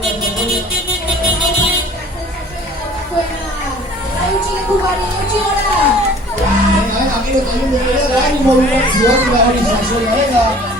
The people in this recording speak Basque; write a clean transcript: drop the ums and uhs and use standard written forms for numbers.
Cái này là cái tôi muốn nói là cái môn sửa là đi sản xuất đấy là